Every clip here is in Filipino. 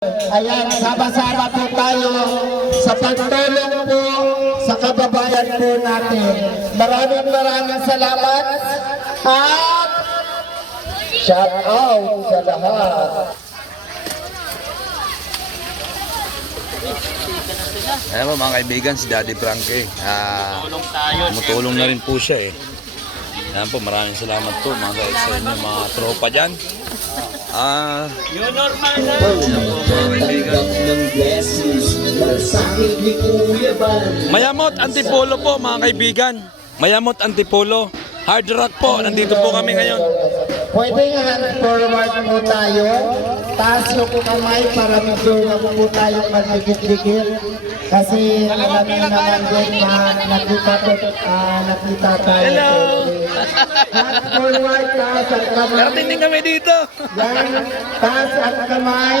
Ayan, sama-sama po tayo sa pagtulong po sa kababayan po natin. Maraming salamat at shout out sa lahat. Ayan po mga kaibigan, si Daddy Frankie. Tumutulong na rin po siya eh. Ayan po, maraming salamat po mga kaibigan, mga tropa dyan. Ayan po mga kaibigan. Mayamot Antipolo po mga kaibigan. Mayamot Antipolo. Hard Rock po, nandito po kami ngayon. Pwede nga forward po tayo. Taas yung kamay para medyo po tayo magdikit-dikit. Kasi malamig naman din na nakita tayo. Hello! Taas forward, taas ang kamay. Narating din kami dito. Yan, taas ang kamay.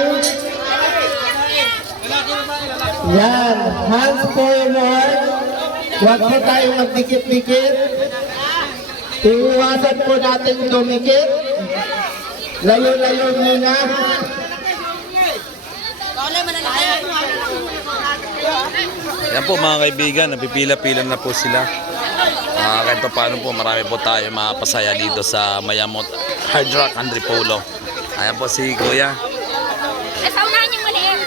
Yan, hands forward. Huwag po tayo magdikit-dikit. Iiwasan po natin dumikit. Layo-layo muna. Yan po mga kaibigan, napipila-pila na po sila. Kahit paano po, marami po tayo mapasaya dito sa Mayamot Hard Rock Antipolo. Ayan po si Kuya. Saunahan yung maliit.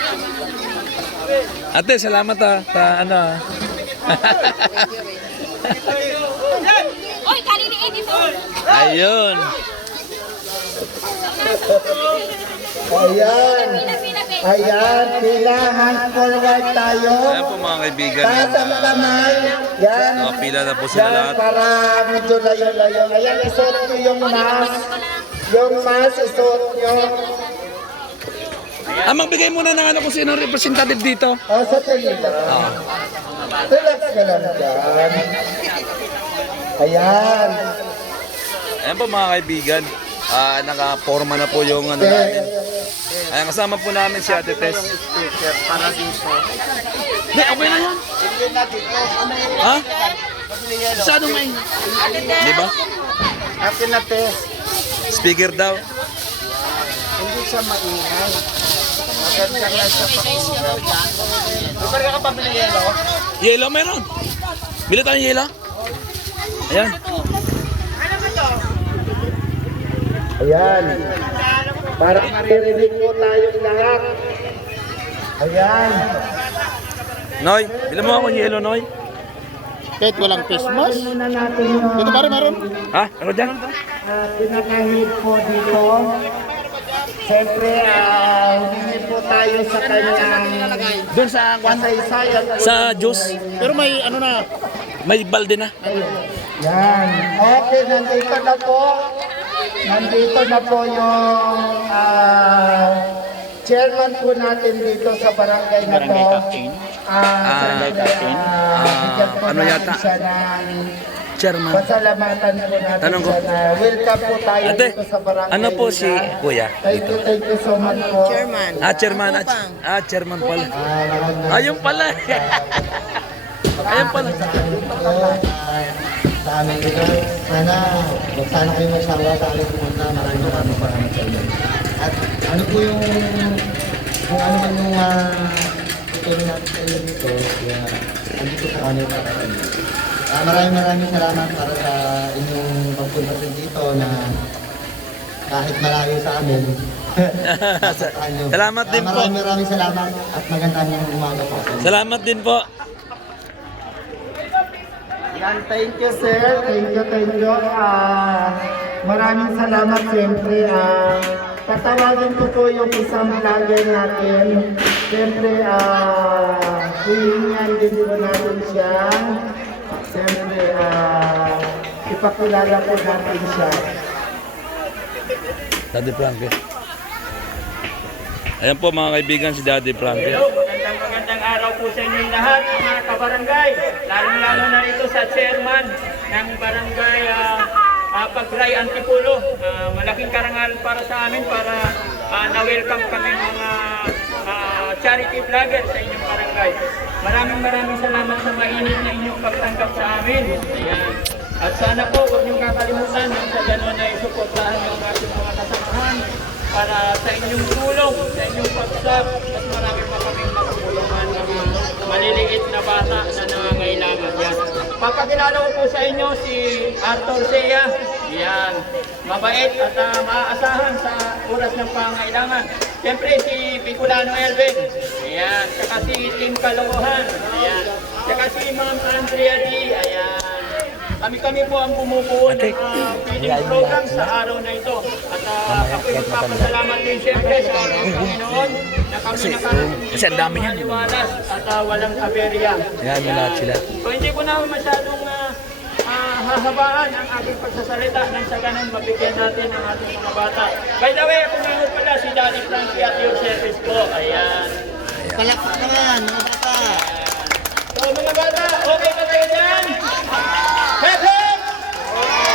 Ate, salamat sa ano Oy, kaliliit ito. Ayun. Ayan. Ayan, pila, hands forward tayo. Ayan po mga kaibigan. Taas ang kamay. Yan. Nakapila na po sila Yan, lahat. para medyo layo-layo. Ayan, isuot nyo yung mask. Yung mask, isuot nyo. Magbigay muna ng ano kung sino representative dito. O, sa talila. Relax ka lang dyan. Ayan. Ayan po mga kaibigan. Naka-forma na po yung ano namin. Ayan, kasama po namin si Ate Tess. Para dito. Hey, okay na yan. Ha? Masyadong may. Di ba? Atin na test. Speaker daw. Hindi siya maingay. Maganda lang siya pakinggan. Gusto ka pabili yelo? Yelo meron. Bili tayo ng yelo. Ayan. Ayan. Para maririnig mo tayong lahat. Ayan. Noy, bili mo ako ng yelo, Noy. Kahit walang Christmas? Dito ba rin meron? Ha? Ano dyan? Pinakahid po dito. Siyempre, humingi po tayo sa kanyang Doon sa kasaysayan. sa juice. Pero may ano na, May balde na. Yan. Okay, nandito na po. Nandito na po yung chairman po natin dito sa barangay na to. Barangay Captain. Barangay Captain. Ano yata? Chairman. Pasalamatan po natin Tanong ko. siya na welcome po tayo Ate, dito sa barangay. ano po si nila. Kuya Thank you so much po. Chairman. Chairman. Chairman pala. Ayun pala. Ayun pala. Sa amin dito, sana kayo magsawa sa amin pumunta, maraming salamat sa inyo. At ano po yung, kung ano man yung tutulong natin sa inyo dito, andito po kami para sa inyo. Maraming salamat para sa inyong pagpunta rin dito na kahit malayo sa amin. Salamat din po. Maraming salamat at magandang umaga po. Salamat din po. Yan, thank you sir. Thank you. Maraming salamat siyempre. Tatawagin ko po yung isang vlogger natin. Siyempre, hihingan din po natin siya. Siyempre, ipakilala po natin siya. Daddy Frankie. Ayan po mga kaibigan si Daddy Frankie. Magandang araw po sa inyong lahat, mga kabarangay. Lalo na ito sa chairman ng barangay Pagray Antipolo. Malaking karangal para sa amin para na-welcome kami mga charity vlogger sa inyong barangay. Maraming salamat sa mainit na inyong pagtanggap sa amin. Ayan. At sana po huwag niyong kakalimutan sa gano'n ay suportahan yung ating mga kasamahan para sa inyong tulong, sa inyong pagsap, at marami pa kaming matutulungan ng mga maliliit na bata na nangangailangan yan. Papakilala ko po sa inyo si Arthur Sea. Yan, mabait at maaasahan sa oras ng pangailangan. Siyempre si Bicolano Elvin. Ayan, saka si Tim Kalokohan. Ayan, saka si Ma'am Andrea D. Ayan. Kami po ang bumubuo ng feeding program sa araw na ito. At ako magpapasalamat din siyempre sa Panginoon na kami Kasi ang dami niyan. nakakaliwalas at walang aberya. Yan, yung lahat sila. So hindi ko na masyadong hahabaan ang aking pagsasalita nang sa ganun mabigyan natin ang ating mga bata. By the way, ako nga pala si Daddy Frankie at your service po. Ayan. Palakpak naman, mga bata. So mga bata, okay ba kayo dyan? Hep hep!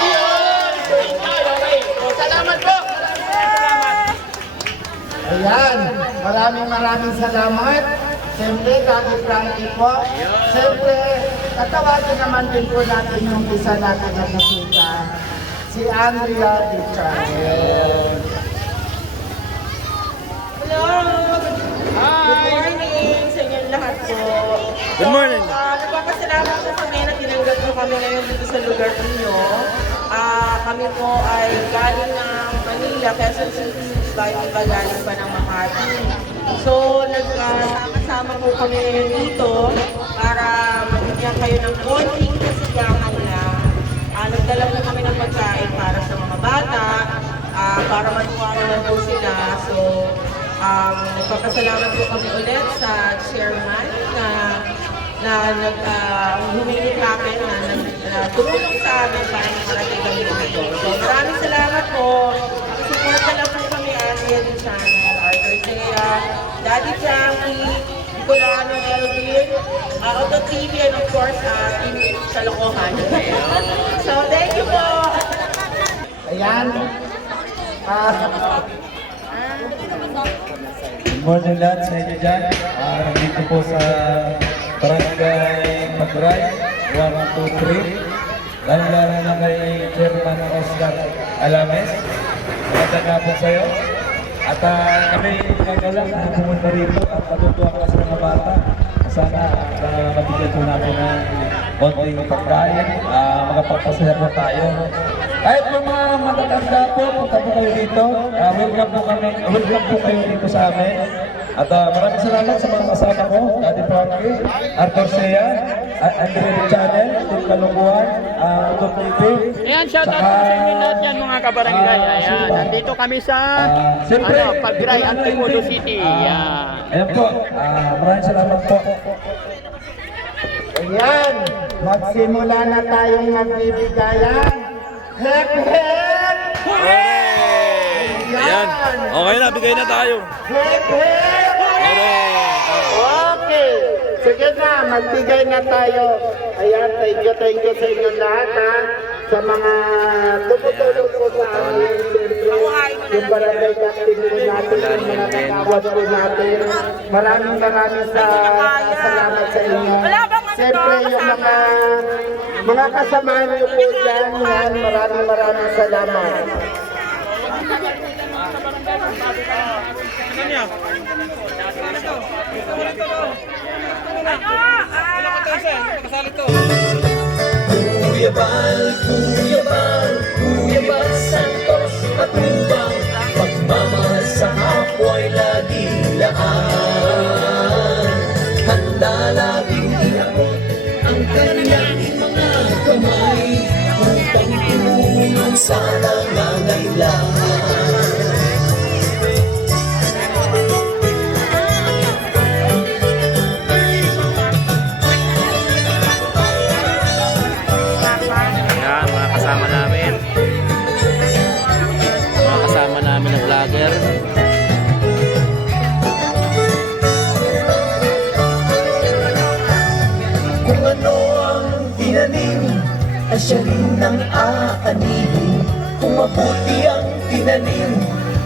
Yun! Okay. So salamat po! Salamat! Ayan, maraming salamat. Siyempre, Daddy Frankie po. Siyempre, tatawagin naman din po natin yung isa natin na nasita, si Andrea Duchannel. Hello! Good morning sa inyong lahat po. Good morning. Nagpapasalamat po kami na tinanggap po kami ngayon dito sa lugar ninyo. Kami po ay galing ng Manila, Quezon City, bago pa galing pa ng Makati. So, nagkasama po kami ngayon dito para mabigyan kayo ng konting kasiyahan lang. Nagdala po kami ng pagkain para sa mga bata, para matuwa naman po sila. So, nagpapasalamat po kami ulit sa chairman na humingi sa akin, na tumulong sa amin para makarating kami dito. So, maraming salamat po. Suporta lang po kami Andrea Duchannel, Arthur Sea, Daddy Frankie, Bicolano Elvin, Auto TV, and of course, Team Kalokohan. So, thank you po! Ayan. Good morning lahat sa inyo dyan. Nandito po sa Barangay Pagray, 1, 2, 3. Lalo-lalo na kay Chairman Oscar Alames. Magandang hapon sa iyo. At kami nagagalak na pumunta rito at matutuwa ka sa mga bata. Sana mabigyan po natin ng konting pagkain, magpapasaya po tayo. Kahit mga matatanda po, punta po kayo dito. Welcome po kayo dito sa amin. At maraming salamat sa mga kasama ko, Daddy Frankie, Arthur Sea, Andrea Duchannel, Tim Kalokohan, Auto TV. Ayan, shoutout po sa inyo lahat yan mga kabarangay. Ayan, nandito kami sa Pagray, Antipolo City. Ayan. Ayan po, maraming salamat po. Ayan, magsimula na tayong magbibigayan. Hep hep! Ayan. Okay na, bigay na tayo. Hep hep! Okay, sige na, magbigay na tayo. Ayan, thank you sa inyo lahat ha. Sa mga tumutulong po sa amin. Siyempre, yung barangay captain po natin, yung mga kakawad po natin. Maraming salamat sa inyo. Siyempre, yung mga kasamahan niyo po dyan, yan, maraming salamat. Kuya Bal, Kuya Bal, Kuya Bal Santos Matubang, pagmamahal sa kapwa'y laging laan. Handa laging iabot ang kanyang mga kamay upang tumulong sa nangangailangan. Ayan, mga kasama namin. Mga kasama namin na vlogger. Kung ano ang tinanim, ay siya rin ang aanihin. Kung mabuti ang tinanim,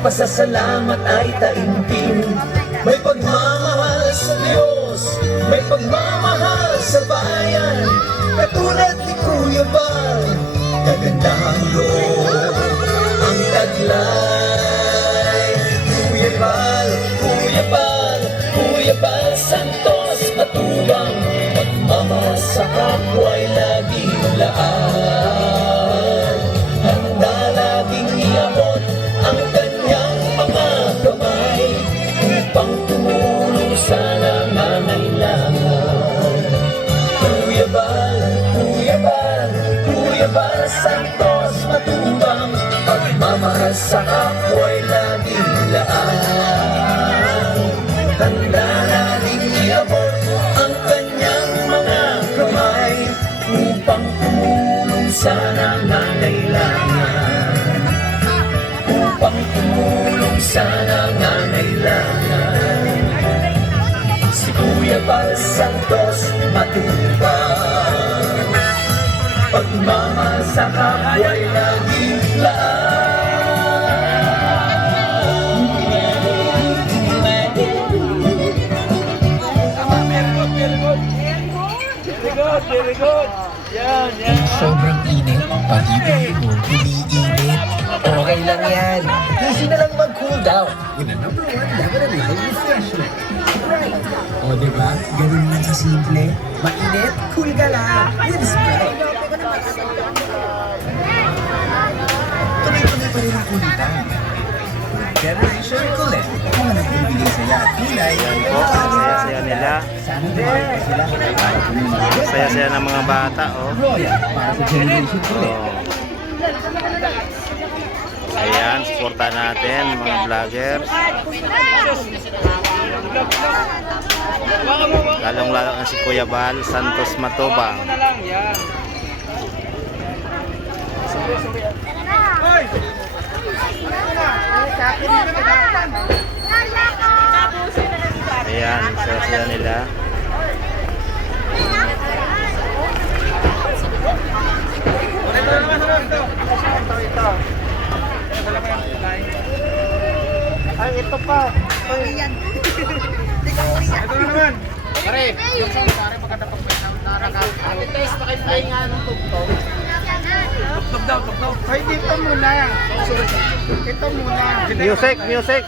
pasasalamat ay taimtim. May pagmamahal sa Diyos, may pagmamahal sa bayan. Katulad ni Kuya Bal, kagandahang loob ang taglay. Bal, Kuya Bal, Kuya Bal Santos Matubang, pagmamasa kapwa'y laging laan. Handa laging iabot ang kanyang mga kamay upang tumulong sa nangangailangan. Kuya Bal, Kuya Bal, Kuya Bal Santos Matubang, pagmamahal sa kapwa'y laging laan. Handa nating iabot ang kanyang mga kamay upang tumulong sa nangangailangan. Upang tumulong sa nangangailangan. Si Kuya Bal Santos Matubang, pagmamahal sa kapwa'y laging laan. Very good. Yan, yan. Sobrang init, pati ulo mo umiinit. Okay lang yan. Easy na lang mag-cool down with the #1 Level and Light Refreshment. Right. O diba? Ganun lang kasimple. Mainit, cool ka lang with Sprite. Tuloy-tuloy pa rin ang kulitan. Generation Kulit. Mga nagbibigay saya at kulay. Saya-saya nila. Sana dumami pa sila. Saya-saya ng mga bata, oh. Royal para sa Generation Kulit. Ayan, supportan natin mga vloggers. Lalong-lalo na si Kuya Bal Santos Matubang. Ayan, saya-saya nila. Ay, ito pa. Ayan. Ito na naman. Pare, yung sa pare maganda pag may naraka. Ate Tess, pakiplay nga ng tugtog. Tugtog daw, tugtog. Ay, dito muna. Ito muna. Music, music.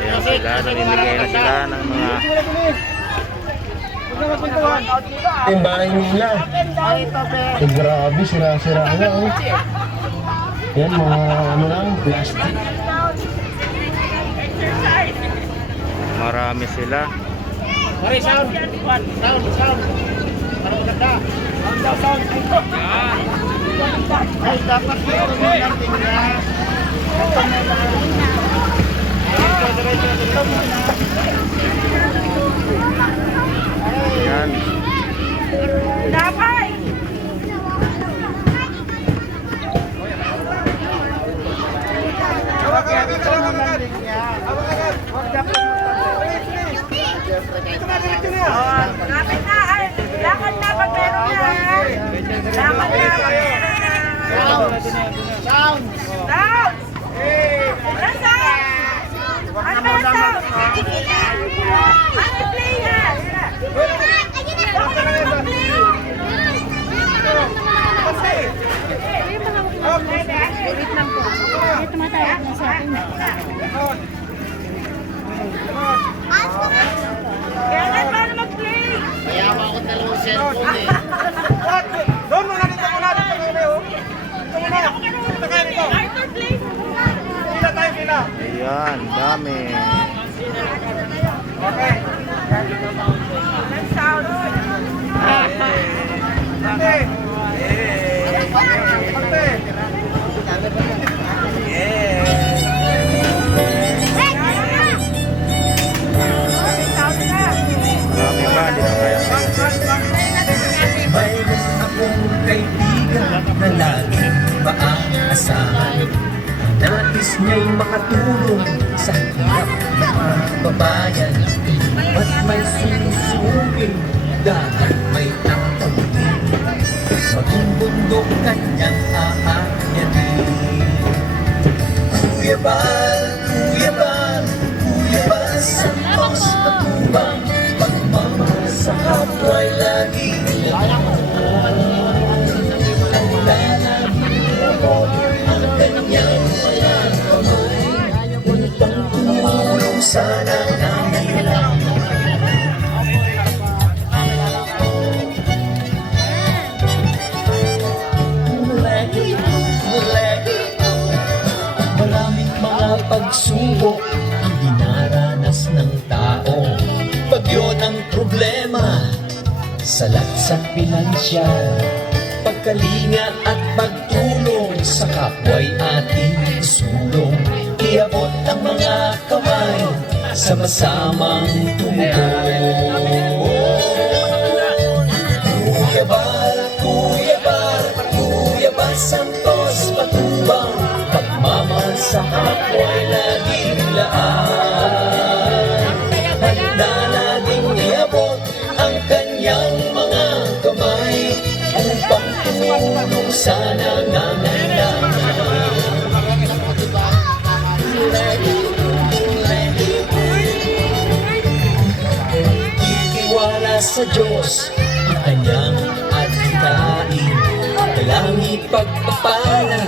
Ayan sila, namimigay na sila ng mga Yung bahay nila. Eh, grabe, sira-sira na. Oh. Yan, mga ano lang, plastic. marami sila. Pare, sound. Sound. Para maganda. Sound daw, sound. Yan. Ay, dapat meron mo lang tingnan. Ito mo lang. Ito mo na. Yan. Dapat! Lapit na! Lakad na pag meron na! Lakad na pag meron na! Sound! Sound! Ano sound? Ano ba yung sound? Ano play yan? Huwag ka naman mag-play! Wait lang po. Ito tumatawag na sa akin. Kaya nga, paano mag-play? Mayawa ako dalawang cellphone eh. Doon mo natin ito muna. Ito muna. Ito kayo nito. Arthur, play mo muna. Pila tayo, pila. Ayan, dami. Okay. Let's sound. Ate. Ate. Marami pa, di ba kaya? Mayroon akong kaibigan na laging maaasahan. Nais niya'y makatulong sa hirap ng mga babayan. At may sinusungin dahil may tatawin. Maging bundok kanyang aanyanin. Kuya Bal, Kuya Bal, Kuya Bal Santos Matubang, pagmamahal sa kapwa'y laging ang lalagin mo ang kanyang sana nangailangan. Maraming mga pagsubok ang dinaranas ng tao. Bagyo ng problema, salat sa pinansyal, pagkalinga at pagtulong sa kapwa'y ating isulong. Iabot ang mga kamay, sama-samang tumulong. Kuya Bal, Kuya Bal, Kuya Bal Santos Matubang, pagmamahal sa kapwa'y laging laan. Handa laging iabot ang kanyang mga kamay upang tumulong sa nangangailangan. Itiwala sa Diyos ang kanyang adhikain, dalangin pagpapala,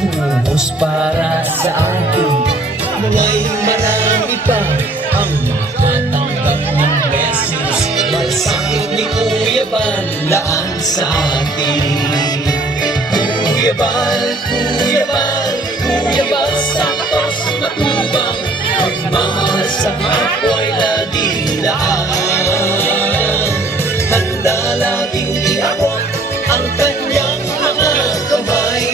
humos para sa atin. Nawa'y marami pa ang makatanggap ng blessings, malsakit ni Kuya Bal laan sa atin. Kuya Bal, Kuya Bal, Kuya Bal Santos Matubang, pagmamahal sa kapwa'y laging laan. Handa laging iabot ang kanyang mga kamay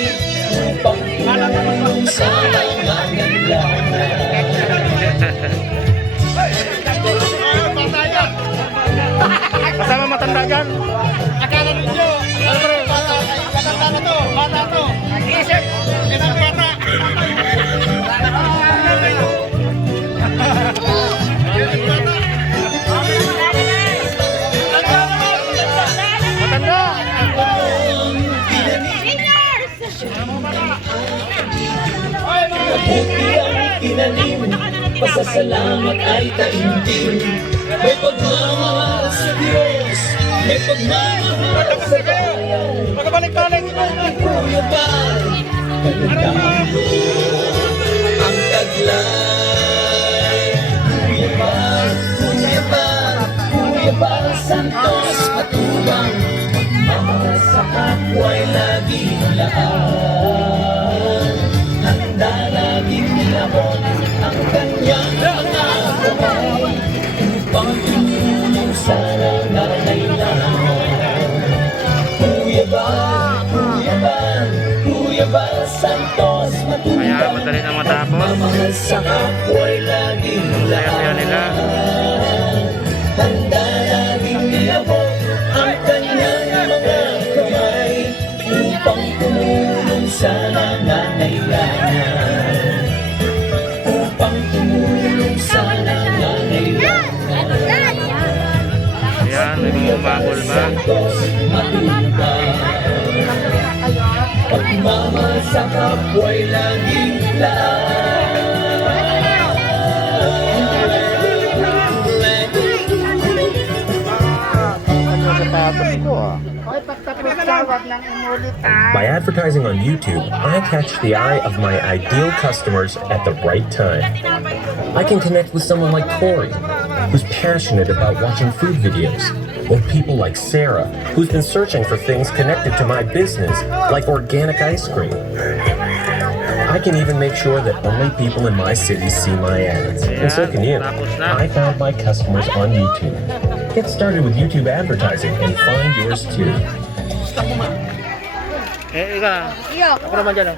upang tumulong sa nangangailangan. Kasama matanda dyan. Akala ninyo. Bata na to. Bata to. Isip. Isang bata. Matanda. Mabuti ang tinanim, pasasalamat ay taimtim. May pagmamahal sa Diyos, may pagmamahal sa bayan. Magabalik-balik. Kuya Bal, magandang ang taglay. Kuya Bal, Kuya Bal, Kuya Bal Santos Matubang, pagmamahal sa kapwa'y laging laan. Handa laging inabot ang kanyang mga kamay upang tumulong sa nangangailangan. Kuya Bal, Kuya Bal, Kuya Bal Santos Matubang, Kaya madali na matapos. pagmamahal sa kapwa'y laging Saya-saya nila. laan. Handa laging inabot ang kanyang mga kamay upang tumulong sa nangangailangan. Upang tumulong sa nangangailangan. Ayan, may mga umabol ba? Santos Matubang, pagmamahal sa kapwa'y laging By advertising on YouTube, I catch the eye of my ideal customers at the right time. I can connect with someone like Corey, who's passionate about watching food videos, or people like Sarah, who's been searching for things connected to my business, like organic ice cream. I can even make sure that only people in my city see my ads, and so can you. I found my customers on YouTube. Get started with YouTube advertising and find yours too. Ika. Ako naman dyan.